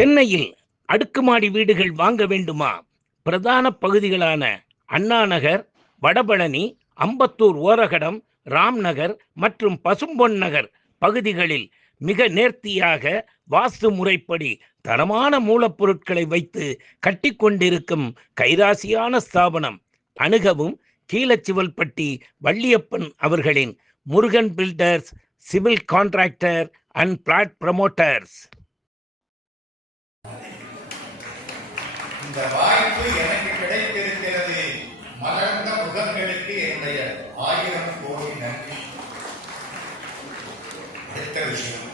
சென்னையில் அடுக்குமாடி வீடுகள் வாங்க வேண்டுமா? பிரதான பகுதிகளான அண்ணா நகர், வடபழனி, அம்பத்தூர் ஓரகடம், ராம் நகர் மற்றும் பசும்பொன் நகர் பகுதிகளில் மிக நேர்த்தியாக வாஸ்து முறைப்படி தரமான மூலப்பொருட்களை வைத்து கட்டிக்கொண்டிருக்கும் கைராசியான ஸ்தாபனம். அணுகவும் கீழச்சிவல்பட்டி வள்ளியப்பன் அவர்களின் Murugan builders, civil contractor and flat promoters. இந்த வாய்ப்பு எனக்கு கிடைத்திருக்கிறது. மலர்ந்த முகங்களுக்கு என்னுடைய 1000 கோடி நன்றி. அடுத்த விஷயம்,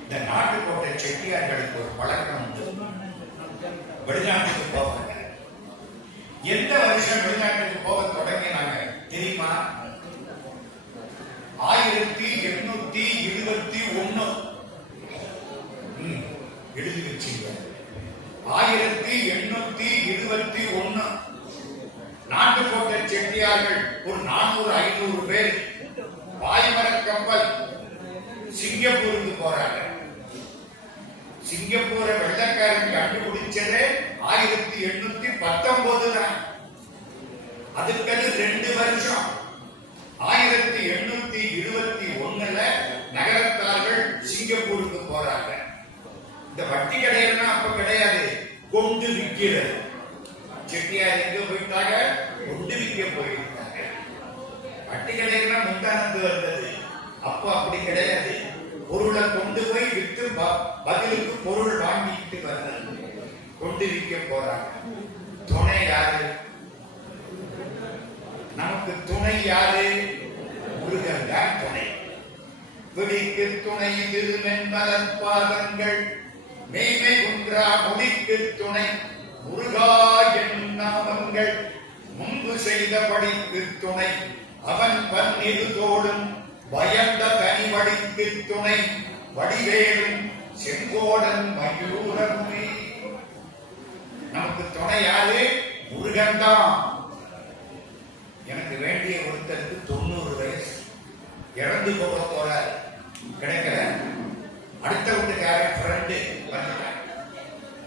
இந்த நாட்டுக்கோட்டை செட்டியார்களுக்கு ஒரு பழக்கம் உண்டு. வெளிநாட்டுக்கு போவாங்க. எந்த வருஷம் வெளிநாட்டுக்கு போக தொடங்கினாங்க தெரியுமா? 1821. எழுதி வச்சீங்க. 1821 நாட்டுக்கோட்டை செட்டியார்கள் ஒரு 400-500 பேர் பாய்மர கப்பல் சிங்கப்பூருக்கு போறாங்க. சிங்கப்பூரை வெள்ளக்காரன் கண்டுபிடிச்சதே 1819 தான். அதுக்கு 2 வருஷம் 1821 நகரத்தார்கள் சிங்கப்பூருக்கு போறாங்க. இந்த வட்டி கடையெல்லாம் அப்ப கிடையாது, கொண்டு விற்கிறது. செட்டியார் எங்க போயிட்டாங்க? கொண்டு விற்க போயிருக்காங்க. வட்டி கடையெல்லாம் முந்தானத்து வந்தது. அப்ப அப்படி கிடையாது. பொருளை கொண்டு போய் விற்று பதிலுக்கு பொருள் வாங்கிட்டு வர்றது. கொண்டு விற்க போறாங்க. துணை யாரு? நமக்கு துணை யாரு? முருகன் தான் துணை. பிடிக்கு துணை திருமென்மலர் பாதங்கள், மெய்மை குன்றா முடிக்கு துணை முருகா என்னும் நாமங்கள், முன்பு செய்தபடிக்கு துணை அவன் பன்னிரு தோடும் பயந்த கனிவடிக்கு துணை வடிவேலும் செங்கோடன் மயூரமே. நமக்கு துணை யாரு? முருகன் தான். எனக்கு வேண்டிய ஒருத்தருக்கு 90 வயசு, இறந்து போக போற, கிடைக்கல. அடுத்த வீட்டுக்கார ஃப்ரெண்டு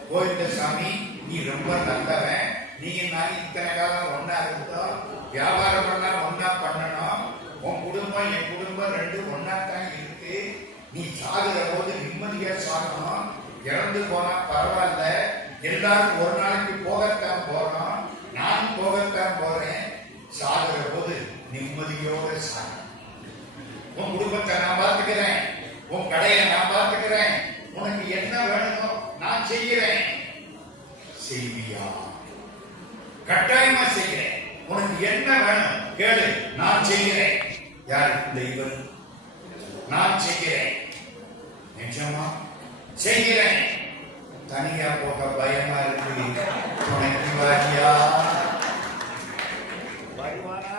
கோவிந்தசாமி, நீ ரொம்ப நல்லவன், நீ நான் இத்தனை காலம் ஒன்னா இருந்தோம், வியாபாரம் எல்லாம் ஒன்னா பண்ணணும், உன் குடும்பம் என் குடும்பம் 2 ஒன்னா தான் இருக்கு, நீ சாகுற போது நிம்மதியா சாகணும், இறந்து போனா பரவாயில்ல, எல்லாரும் ஒரு நாளைக்கு போகத்தான் போறோம், நான் போகத்தான் போறேன், சாகுற போது நிம்மதியோட சாக. உன் குடும்பத்தை நான் பார்த்துக்கிறேன், உன் கடையை நான் பார்த்துக்கிறேன், உனக்கு என்ன வேணுமோ நான் செய்கிறேன். செய்வியா? கட்டாயமா செய்கிறேன். உனக்கு என்ன வேணும் கேளு, நான் செய்கிறேன். யாரு? தெய்வம். நான் செய்கிறேன். நிஜமா செய்கிறேன். தனியா போக பயமா இருக்கு, துணைக்கு வாரியா? வருவானா?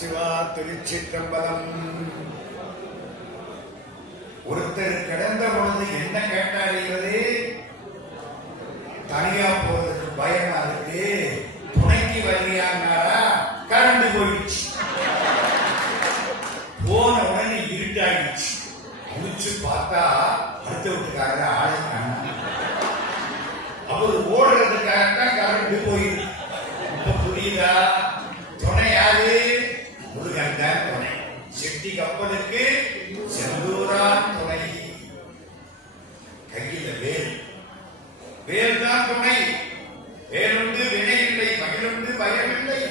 சிவா திருச்சிற்றம்பலம். ஒருத்தர் கிடந்த பொழுது என்ன கேட்டாருகிறது? தனியா போறதுக்கு பயமா இருக்கு, துணைக்கு வரியாங்காரா? கரண்ட் போயிடுச்சு. போன உடனே இருட்டாயிடுச்சு. முடிச்சு பார்த்தா அடுத்த வீட்டுக்காரர் ஆளை காணோம். அவர் ஓடுறதுக்காகத்தான் கரண்ட் போயிருக்கு. இப்ப புரியுதா? துணை யாரு? முருகன் தான் துணை. செட்டி கப்பலுக்கு செந்தூரான் துணை. கையில வேல், வேல் தான் துணை. வேலுண்டு வினையில்லை, மகிழுண்டு பயமில்லை,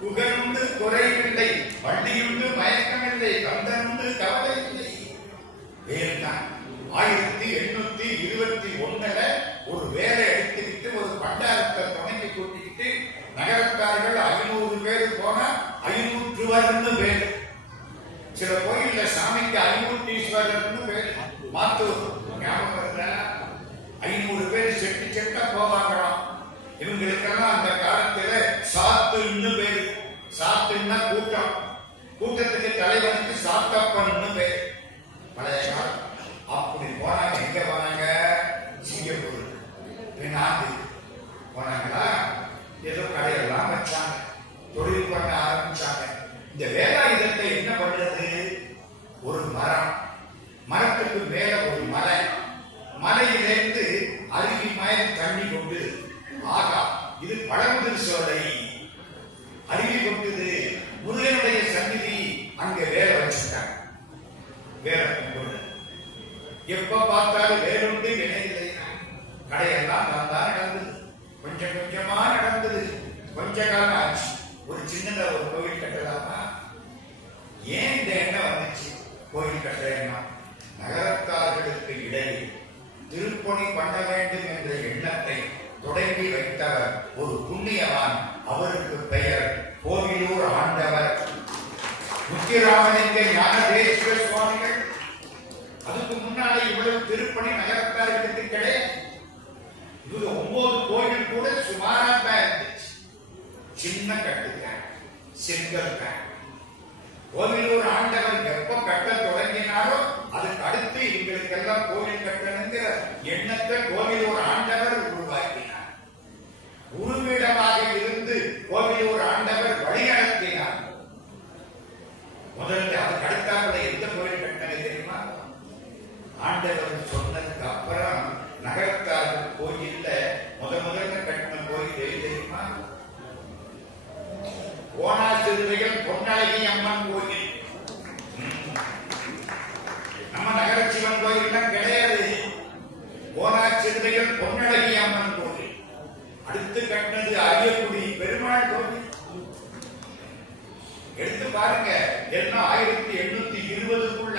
புகழுண்டு குறைவில்லை, வண்டியுண்டு மயக்கமில்லை, கந்தனுண்டு கவலை இல்லை. வேல் தான். 1821 ஒரு வேலை எடுத்துக்கிட்டு ஒரு பண்டாரத்தை துணைக்கு கூட்டிக்கிட்டு நகரத்தார்கள் 500 பேர் போனா 501 பேர். சில கோயில்ல சாமிக்கு 500 பேர் மாத்தூர் ஞாபகம் 500 பேர் செட்டு செட்டா போவாங்களாம். இவங்களுக்கெல்லாம் அந்த காலத்துல சாத்துன்னு பேரு. சாத்துன்னா கூட்டம். கூட்டத்துக்கு தலைவனுக்கு சாத்தப்பன்னு பேரு. சோலை அருவி கொட்டுது. முருகனுடைய சந்நிதி அங்க வேலை வச்சுட்டாங்க. வேலை கும்பிடு. எப்ப பார்த்தாலும் வேலுண்டு வினையில்லை. கடையெல்லாம் தான் நடந்தது. கொஞ்சம் கொஞ்சமா நடந்தது. கொஞ்ச காலம் ஆச்சு. ஒரு சின்னதா ஒரு கோவில் கட்டலாமா? ஏன் இந்த எண்ணம் வந்துச்சு? கோவில் கட்ட எண்ணம் நகரத்தார்களுக்கு இடையில் திருப்பணி பண்ண வேண்டும் என்ற எண்ணத்தை தொடங்கி வைத்தவர் ஒரு புண்ணியவான். அவருக்கு பெயர் கோவிலூர் ஆண்டவர் முத்திராமலிங்க ஞானதேஸ்வர சுவாமிகள். அதுக்கு முன்னாலே இவ்வளவு திருப்பணி நகரத்தார்களுக்கு கிடையாது. இது 9 கோயில் கூட சுமாரா தான் இருந்துச்சு. சின்ன கட்டுதான், செங்கல் தான். கோவிலூர் ஆண்டவர் எப்ப கட்ட தொடங்கினாரோ அதுக்கு அடுத்து எங்களுக்கெல்லாம் கோவில் கட்டணுங்கிற எண்ணத்தை கோவிலூர் ஆண்டவர் உருவாக்கினார். உருவிடமாக இருந்து கோவிலூர் ஆண்டவர் வழிநடத்தினார். முதல்ல அதுக்கு அடுத்தாப்புல எந்த கோவில் கட்டினது தெரியுமா? ஆண்டவர் சொன்னதுக்கு அப்புறம் நகரத்தார்கள் கோயில்ல முதல்ல கட்டின கோயில் எது தெரியுமா? ஓனாசிறுவையில் பொன்னழகி அம்மன் கோயில். நம்ம நகர சிவன் கோயில் தான் கிடையாது. ஓனாசிறுவையில் பொன்னழகி அம்மன் கோயில். அடுத்து கட்டினது அரியக்குடி பெருமாள் கோயில். எடுத்து பாருங்க, எல்லாம் 1820க்குள்ள.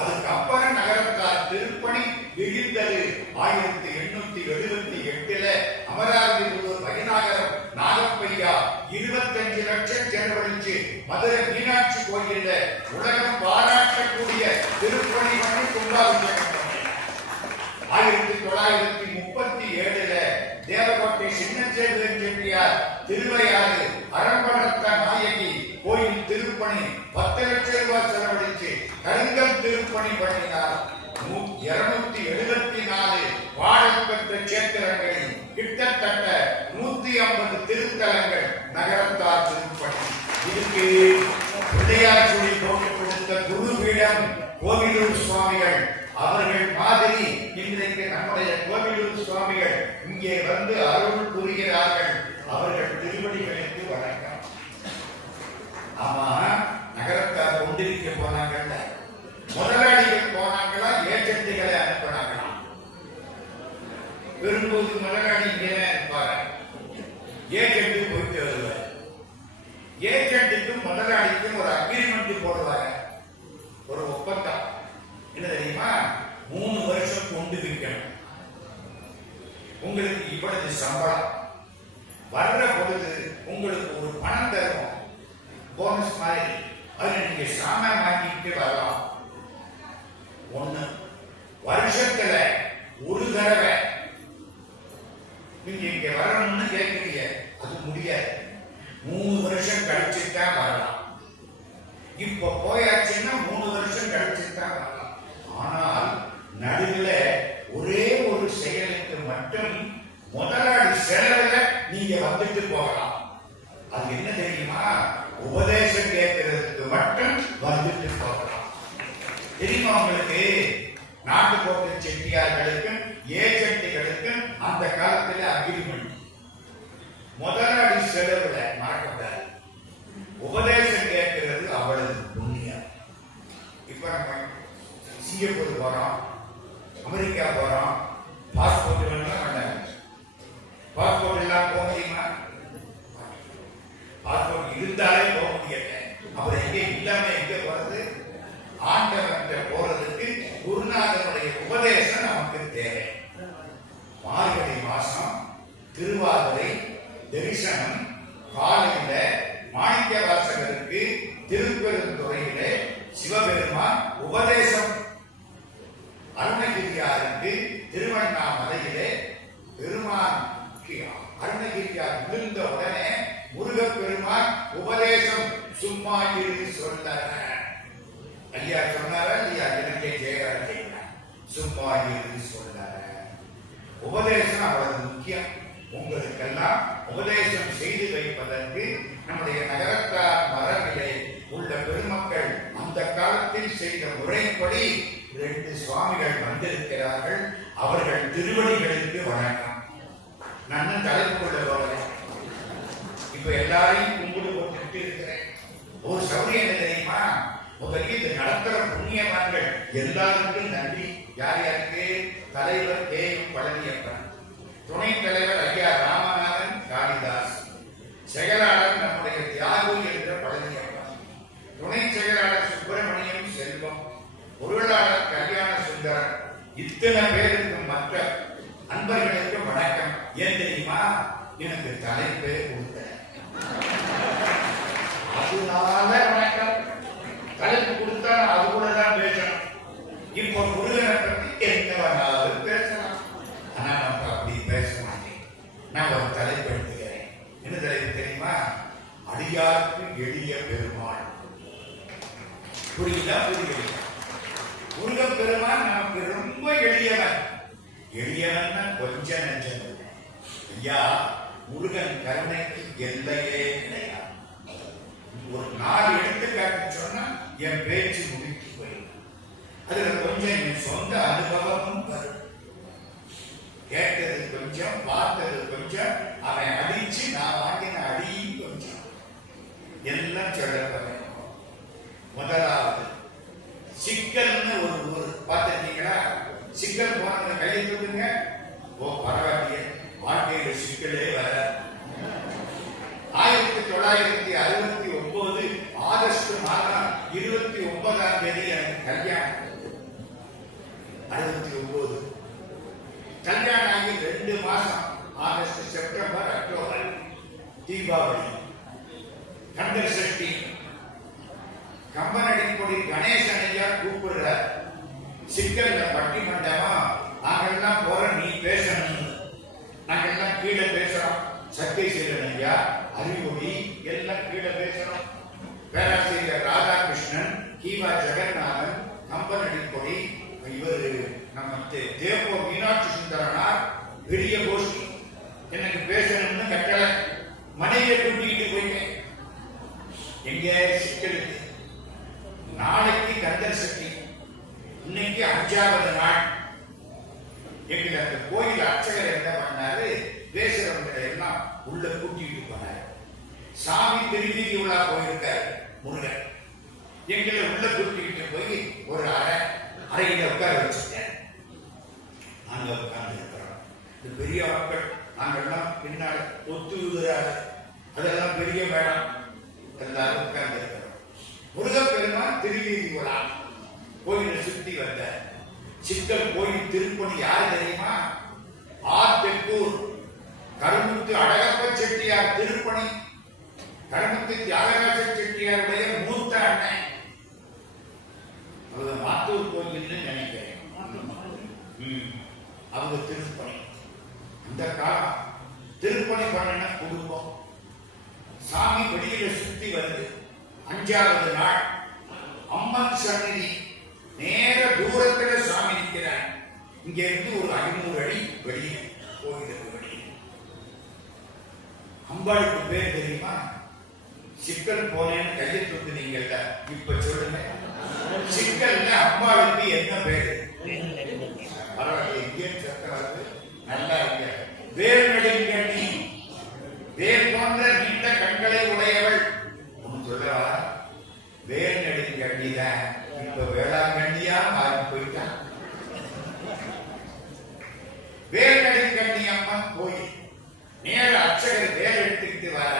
அதுக்கு அப்புறம் நகரத்தார் திருப்பணி விழித்தது 1878 அமராவதி பகிநாகரம் நாகப்பையா 25 லட்சம் செலவழிச்சு மதுரை மீனாட்சி கோயில்ல உலகம் பாராட்டக்கூடிய திருப்பணி பண்ணி கும்பாபிஷேகம். 1937 தேவகோட்டை சின்னச்சேதுவன் செட்டியார் திருவையாறு அரம்பரத்த நாயகி கோயில் திருப்பணி 10 லட்சம் ரூபாய் செலவழிச்சு கருங்கல் திருப்பணி பண்ணினார். 274 வாழப்பெற்ற சேத்திரங்களில் கிட்டத்தட்ட 150 திருத்தலங்கள் நகரத்தார் திருப்பணி. இதுக்கு பிள்ளையார் சொல்லி போட்டு கொடுத்த குருபீடம் கோவிலூர் சுவாமிகள். அவர்கள் மாதிரி இன்றைக்கு நம்முடைய கோவிலூர் சுவாமிகள் இங்கே வந்து அருள் புரிகிறார்கள். அவர்கள் திருவடிகளுக்கு வணக்கம். ஆமா, நகரத்தார் கொண்டிருக்க போனாங்கல்ல, முதலாளிகள் போனாங்களா, ஏஜென்ட்டுகளை அனுப்பினாங்களா? பெரும்போது முதலாளி இங்கே இருப்பாரு, ஏஜென்ட் போயிட்டு வருவார். ஏஜென்ட்டுக்கும் முதலாளிக்கும் ஒரு அக்ரிமெண்ட் போடுவாங்க, ஒரு ஒப்பந்தம். என்ன தெரியுமா? 3 வருஷம் கொண்டு விற்கணும். உங்களுக்கு இவ்வளவு சம்பளம் வர்ற பொழுது உங்களுக்கு ஒரு பணம் தருவோம், போனஸ் மாதிரி. அதுல நீங்க சாமான் வாங்கிட்டு வரலாம். 1 வருஷத்துல ஒரு தடவை நீங்க இங்க வரணும்னு கேட்கிறீங்க, அது முடியாது. 3 வருஷம் கழிச்சுதான் வரலாம். இப்ப போயாச்சுன்னா 3 வருஷம் கழிச்சுதான் வரலாம். ஆனால் நடுவில் ஒரே ஒரு செயலுக்கு மட்டும் முதலாளி செலவுல நீங்க வந்துட்டு போகலாம். அது என்ன தெரியுமா? உபதேசம் கேட்கறதுக்கு மட்டும் வந்துட்டு போகலாம். தெரியுமா உங்களுக்கு? நாட்டுக்கோட்டை செட்டியார்களுக்கும் ஏஜென்ட்டுகளுக்கும் அந்த காலத்துல அக்ரிமெண்ட். முதலாளி செலவுல மறக்கப்படாது. உபதேசம் கேட்கிறது அவ்வளவு புண்ணியம். இப்ப நம்ம சிங்கப்பூர் போறோம், அமெரிக்கா போறோம், பாஸ்போர்ட் வேணும்னா வேண்டாம். பாஸ்போர்ட் எல்லாம் போக முடியுமா? பாஸ்போர்ட் இருந்தாலே போக முடியல. அவர் எங்க இல்லாம எங்க போறது? ஆண்டவன் போறதுக்கு குருநாதனுடைய உபதேசம் நமக்கு தேவை. மார்கழி மாசம் திருவாதிரை தரிசனம் காலையில மாணிக்க வாசகருக்கு திருப்பெருந்துறையில சிவபெருமான் உபதேசம். அருணகிரியாருக்கு திருவண்ணாமலையிலே பெருமான் அருணகிரியார் விழுந்த உடனே முருகப்பெருமான் உபதேசம் சும்மா இருந்து சொல்ல. ஐயா சொன்னாரா இல்லையா? எனக்கே ஜெயராஜ் சும்மா இருந்து சொல்ல. உபதேசம் அவ்வளவு முக்கியம். உங்களுக்கெல்லாம் உபதேசம் செய்து வைப்பதற்கு நம்முடைய நகரத்தார் மரபிலே உள்ள பெருமக்கள் அந்த காலத்தில் செய்த முறைப்படி 2 சுவாமிகள் வந்திருக்கிறார்கள். அவர்கள் திருவடிகளுக்கு வணக்கம். நான் தலைப்பு கொள்ள போறேன். இப்ப எல்லாரையும் கும்பிடு போட்டுட்டு இருக்கிறேன். ஒரு சௌரியம் என்ன தெரியுமா? முதலில் இது நடத்துற புண்ணியவான்கள் எல்லாருக்கும் நன்றி. யார் யாருக்கு? தலைவர் கே பழனியப்பன், துணைத் தலைவர் ஐயா ராமநாதன் காளிதாஸ், செயலாளர் நம்முடைய தியாகு என்ற பழனியப்பன், துணை செயலாளர் சுப்பிரமணியம் செல்வம், பொருளாளர் கல்யாண சுந்தரம், இத்தனை பேருக்கு மற்ற அன்பர்களுக்கு வணக்கம். ஏன் தெரியுமா? எனக்கு தலைப்பே கொடுத்த அதனால வணக்கம். தலைப்பு கொடுத்தா அது கூட தான் பேசணும். இப்போ முருகனை பத்தி என்ன வேணாலும் பேசலாம். ஆனா நம்ம அப்படி பேச மாட்டேன். நான் ஒரு தலைப்பு எடுத்துக்கிறேன். என்ன தலைப்பு தெரியுமா? அடியாருக்கு எளிய பெருமாள். புரியுதா? புரியல? முருகப் பெருமான் நமக்கு ரொம்ப எளியவன். எளியவன் கொஞ்சம் நெஞ்சம். ஐயா, முருகன் கருணைக்கு எல்லையே கிடையாது. ஒரு 4 எடுத்துக்காட்டு சொன்னா என் பேச்சு முடித்து போயிடும். அதுல கொஞ்சம் என் சொந்த அனுபவமும் வரும். கேட்டது கொஞ்சம், பார்த்தது கொஞ்சம், அவன் அடிச்சு நான் வாங்கின அடியும் கொஞ்சம், எல்லாம் சொல்லப்படும். முதலாவது சிக்கல்னு ஒரு ஊர் பார்த்திருக்கீங்களா? சிக்கல் போன கையை தூக்குங்க. ஓ பரவாயில்லையே, வாழ்க்கையில சிக்கலே வர. 1969 ஆகஸ்ட் மாதம் 29ஆம் தேதி எனக்கு கல்யாணம். 69 கல்யாணம் ஆகி 2 மாசம், August, September, October, Deepavali, Kandar Sashti, Kambanadippodi Ganesan ஐயா கூப்பிடுறார். சிக்கல்ல பட்டிமண்டமா நாங்கெல்லாம் போற, நீ பேசணும். நாங்கெல்லாம் கீழே பேசுறோம். சத்தியசீலன் ஐயா, அறிவொளி எல்லாம் கீழே பேசுறோம். பேராசிரியர் ராதாகிருஷ்ணன், கீவா ஜெகநாதன், கம்பனடிப்பொடி, இவர் நம்ம தேவோ மீனாட்சி சுந்தரனார், பெரிய கோஷ்டி. எனக்கு பேசணும்னு கட்டளை. மனைவியை கூட்டிகிட்டு போயிட்டேன். எங்க சிக்கலுக்கு நாளைக்கு கந்தர் சக்தி, இன்னைக்கு 5வது நாள். எங்களுக்கு அந்த கோயில் அர்ச்சகர் என்ன பண்ணாரு? பேசுறவங்களை எல்லாம் உள்ள கூட்டிட்டு போனாரு. சாமி திருப்பி உள்ள போயிருக்காரு முருகன். எங்களை உள்ள கூட்டிட்டு போய் ஒரு அறையில உட்கார வச்சுட்டேன். நாங்க உட்கார்ந்து இருக்கிறோம். இந்த பெரிய மக்கள் நாங்கெல்லாம் பின்னால ஒத்துகிறாரு. அதெல்லாம் பெரிய மேடம். எல்லாரும் உட்கார்ந்து இருக்கிறோம். முருகப்பெருமான் திருவீதி உலா கோயிலை சுத்தி வந்த சிக்கல் கோயில் திருப்பணி யாரு தெரியுமா? ஆத்தெட்டூர் கருமுத்து அழகப்ப செட்டியார் திருப்பணி. கருமுத்து தியாகராஜ செட்டியாருடைய மூத்த அண்ணன். அவங்க மாத்தூர் கோயில்னு நினைக்கிறேன். அவங்க திருப்பணி. இந்த காலம் திருப்பணி பண்ணின குடும்பம். சாமி வெளியில சுத்தி வருது. 5வது நாள் அம்மன் சந்நிதி. நேர தூரத்துல சாமி நிற்கிறார். இங்க இருந்து ஒரு 500 அடி வெளியே கோயிலுக்கு வெளியே. அம்பாளுக்கு பேர் தெரியுமா? சிக்கல் போனேன்னு கையை தூக்குனீங்கல்ல, இப்ப சொல்லுங்க. சிக்கல்ல அம்பாளுக்கு என்ன பேரு? பரவாயில்ல, இங்கே சத்தம் வருது. நல்லா இருக்க. வேர் நெடுங்கண்ணி. வேர் போன்ற நீண்ட கண்களை உடையவள். சொல்லவா? வேர் நெடுங்கண்ணிதான் இப்ப வேளாங்கண்ணியா மாறி போயிட்டான். வேர் நெடுங்கண்ணி அம்மன் கோயில். நேர அர்ச்சகர் வேர் எடுத்துக்கிட்டு வர.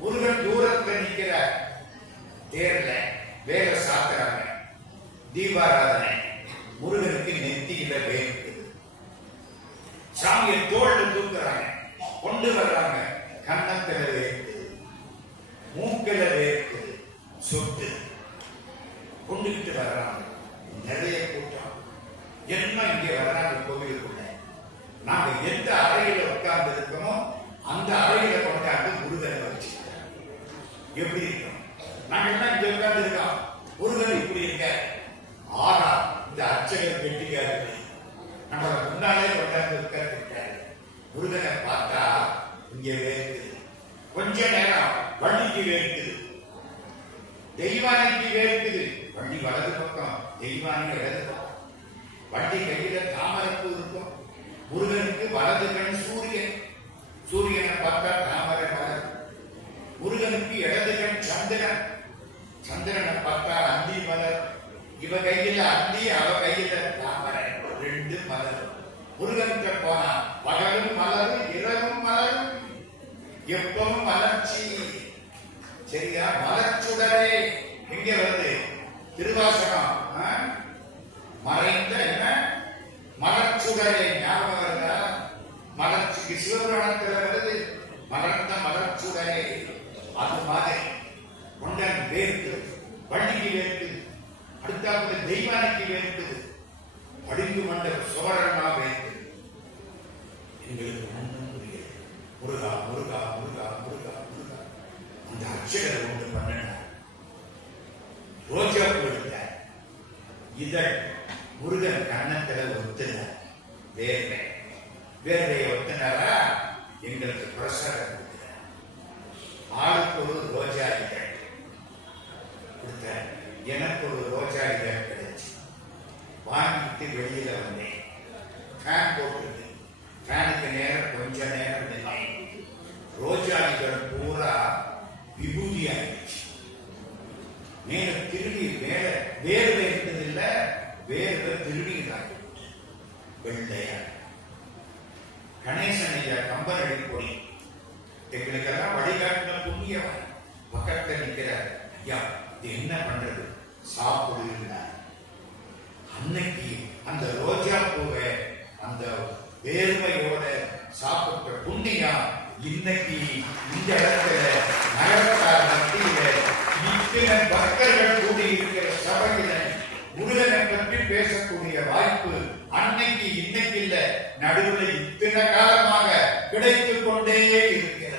முருகன் தூரத்துல நிற்கிறார். தேர்ல வேற சாத்துறாங்க. தீபாராதனை. முருகனுக்கு நெத்தியில வேர். சாமியை தோல்ல தூக்குறாங்க. கொண்டு வர்றாங்க. கன்னத்துல வேர்க்குது, மூக்கில வேர்க்குது, சொட்டு கொண்டுகிட்டு வர்றாங்க. நிறைய கூட்டம். என்ன இங்க வர்றாங்க கோவிலுக்குள்ள. நாங்க எந்த அறையில உட்கார்ந்து இருக்கோமோ அந்த அறையில கொண்டாந்து முருகனை வச்சுக்கிறோம். எப்படி இருக்கோம்? நாங்க என்ன இங்க உட்கார்ந்து இருக்கோம். முருகன் இப்படி இருக்க. ஆனா இந்த அர்ச்சகர் கெட்டிக்காரு. நம்மள முன்னாலே கொண்டாந்து உட்கார்ந்துருக்காரு. முருகனை பார்த்தா இங்க வேர்க்குது. கொஞ்ச நேரம் வள்ளிக்கு வேர்க்குது, தெய்வானைக்கு வேர்க்குது. வள்ளி வலது பக்கம், தெய்வானை இடது பக்கம். வள்ளி கையில தாமரைப்பூ இருக்கும். முருகனுக்கு வலது கண் சூரியன். சூரியனை பார்த்தா தாமரை மலர். எப்பவும் வளர்ச்சி. சரியா? மலர்ச்சுடரே எங்க வருது? திருவாசகம். மறைந்த என்ன மலர்ச்சுடரே ஞாபகம் வருதா? மலர்ச்சிக்கு சிவபுராணத்தில் வருது மலர்ந்த மலர்ச்சுடரே. அது மாதிரி கொண்டன் வேர்த்து, வள்ளிக்கு வேர்த்து, அடுத்தாப்புல தெய்வானைக்கு வேர்த்தது, பளிங்கு மண்டல சோழனா வேர்த்து. எங்களுக்கு ஒன்றும் புரியல. முருகா முருகா முருகா முருகா முருகா அந்த அச்சரை ஒன்று பண்ணினார். ரோஜா கொடுத்த இதழ் முருகன் கண்ணத்துல ஒத்துனார். வேர்வை வேர்வையை ஒத்துனாரா? எங்களுக்கு பிரசாதம் கொடுத்தார். ஆளுக்கு ஒரு ரோஜா இதழ் கொடுத்தார். எனக்கு ஒரு ரோஜா இதழ் கிடைச்சு வாங்கிட்டு வெளியில வந்தேன். ஃபேன் போட்டுருக்கு. ஃபேனுக்கு நேரம் கொஞ்ச நேரம் இல்லை. ரோஜா இதழ் பூரா விபூதி ஆயிடுச்சு. மேல திருடி மேல வேர்வை இருந்தது இல்ல, வேர்வை திருடிதான் வெள்ளையா. கணேசன் ஐயா கம்பரடி பொடி எங்களுக்கெல்லாம் வழிகாட்டின புண்ணியவன் பக்கத்துல நிற்கிறார். ஐயா இது என்ன பண்றது? சாப்பிடுங்க. அன்னைக்கு அந்த ரோஜா பூவை அந்த வேர்வையோட சாப்பிட்ட புண்ணியம் இன்னைக்கு இந்த இடத்துல நகரத்தார் மத்தியில இத்தனை பக்தர்கள் கூடி இருக்கிற சபையில முருகனை பற்றி பேசக்கூடிய வாய்ப்பு அன்னைக்கு இன்னைக்கு இல்ல, நடுவில் இத்தனை காலமாக கிடைத்துக் கொண்டே இருக்கிறது.